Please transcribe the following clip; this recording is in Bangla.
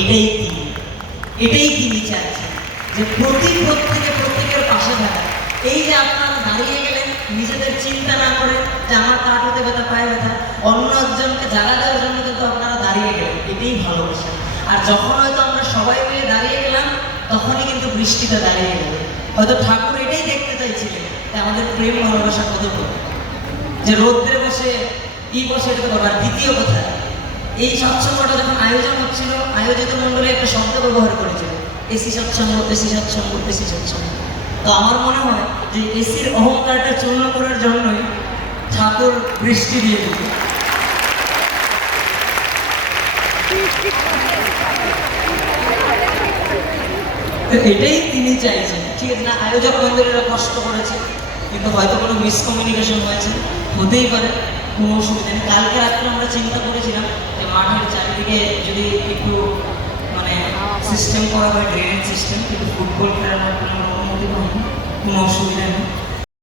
এটাই তিনি, এটাই তিনি চাইছেন যে প্রত্যেকের পাশে থাকা। এই যে আপনারা দাঁড়িয়ে গেলেন নিজেদের চিন্তা না করে যে আমার কাঠ হতে ব্যথা পায়ে ব্যথা, অন্য একজনকে জায়গা দেওয়ার জন্য কিন্তু আপনারা দাঁড়িয়ে গেলেন, এটাই ভালোবাসা। আর যখন হয়তো আমরা সবাই মিলে দাঁড়িয়ে গেলাম তখনই কিন্তু বৃষ্টিটা দাঁড়িয়ে গেল। হয়তো ঠাকুর এটাই দেখতে চাইছিলেন যে আমাদের প্রেম ভালোবাসা কত বড়, যে রৌদ্রে বসে বসে এটা তো। আর দ্বিতীয় কথা, এই সৎসঙ্গটা যখন আয়োজন হচ্ছিল, আয়োজিত মণ্ডলী একটা শব্দ ব্যবহার করেছিল, এসি সৎসঙ্গ, এসি সৎসঙ্গ, এসি সৎসঙ্গ। তো আমার মনে হয় যে এসির অহংকারটা চূর্ণ করার জন্যই ঠাকুর বৃষ্টি দিয়ে দিত। এটাই তিনি চাইছেন। ঠিক আছে না, আয়োজক মণ্ডলীরা কষ্ট করেছে, কিন্তু হয়তো কোনো মিসকমিউনিকেশন হয়েছে, হতেই পারে, কোনো অসুবিধা নেই। কালকে রাত্রে আমরা চিন্তা করেছিলাম যে মাঠের চারিদিকে যদি একটু মানে সিস্টেম করা হয়, ড্রেনেজ সিস্টেম, কিন্তু ফুটবল খেলার মাঠে আমরা অনুমতি পাইনি, কোনো অসুবিধা নেই।